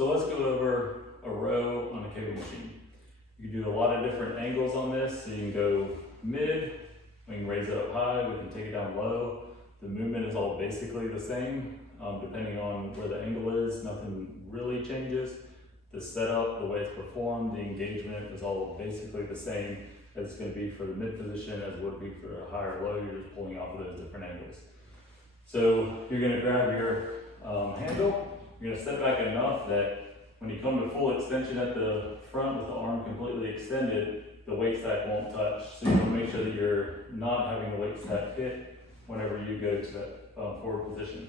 So let's go over a row on a cable machine. You can do a lot of different angles on this. So you can go mid, we can raise it up high, we can take it down low. The movement is all basically the same, depending on where the angle is, nothing really changes. The setup, the way it's performed, the engagement is all basically the same as it's going to be for the mid position as it would be for a high or low. You're just pulling off of those different angles. So you're going to grab your handle, you're going to step back enough that when you come to full extension at the front with the arm completely extended, the weight stack won't touch. So you want to make sure that you're not having the weight stack hit whenever you go to that forward position.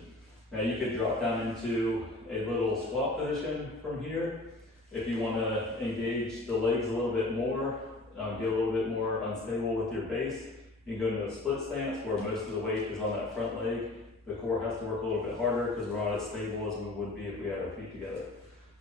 Now you could drop down into a little swap position from here. If you want to engage the legs a little bit more, get a little bit more unstable with your base, you can go into a split stance where most of the weight is on that front leg. The core has to work a little bit harder because we're not as stable as we would be if we had our feet together.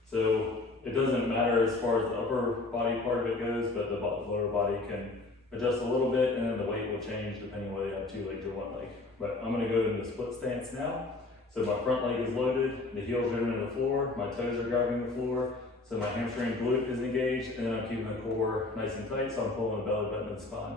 So it doesn't matter as far as the upper body part of it goes, but the lower body can adjust a little bit and then the weight will change depending on whether you have two legs or one leg. But I'm going to go into split stance now. So my front leg is loaded, the heels are into the floor, my toes are grabbing the floor, so my hamstring glute is engaged, and then I'm keeping the core nice and tight, so I'm pulling the belly button and the spine.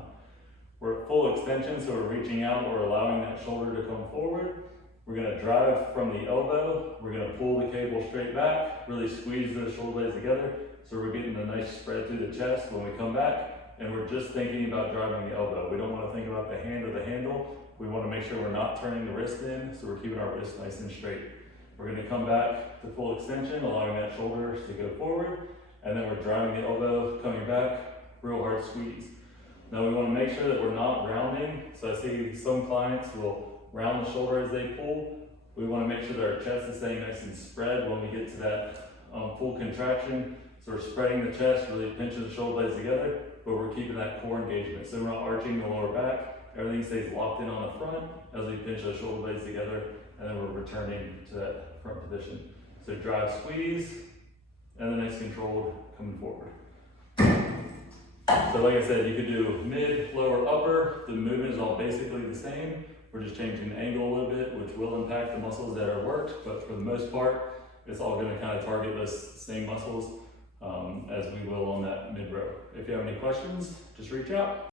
We're at full extension, so we're reaching out, we're allowing that shoulder to come forward. We're going to drive from the elbow, we're going to pull the cable straight back, really squeeze those shoulder blades together, so we're getting a nice spread through the chest when we come back, and we're just thinking about driving the elbow. We don't want to think about the hand or the handle. We want to make sure we're not turning the wrist in, so we're keeping our wrist nice and straight. We're going to come back to full extension, allowing that shoulder to go forward, and then we're driving the elbow, coming back, real hard squeeze. Now we want to make sure that we're not rounding, so I see some clients will round the shoulder as they pull. We want to make sure that our chest is staying nice and spread when we get to that full contraction. So we're spreading the chest, really pinching the shoulder blades together, but we're keeping that core engagement. So we're not arching the lower back. Everything stays locked in on the front as we pinch those shoulder blades together, and then we're returning to that front position. So drive, squeeze, and then nice controlled coming forward. So like I said, you could do mid, lower, upper. The movement is all basically the same. We're just changing the angle a little bit, which will impact the muscles that are worked, but for the most part, it's all going to kind of target those same muscles as we will on that mid row. If you have any questions, just reach out.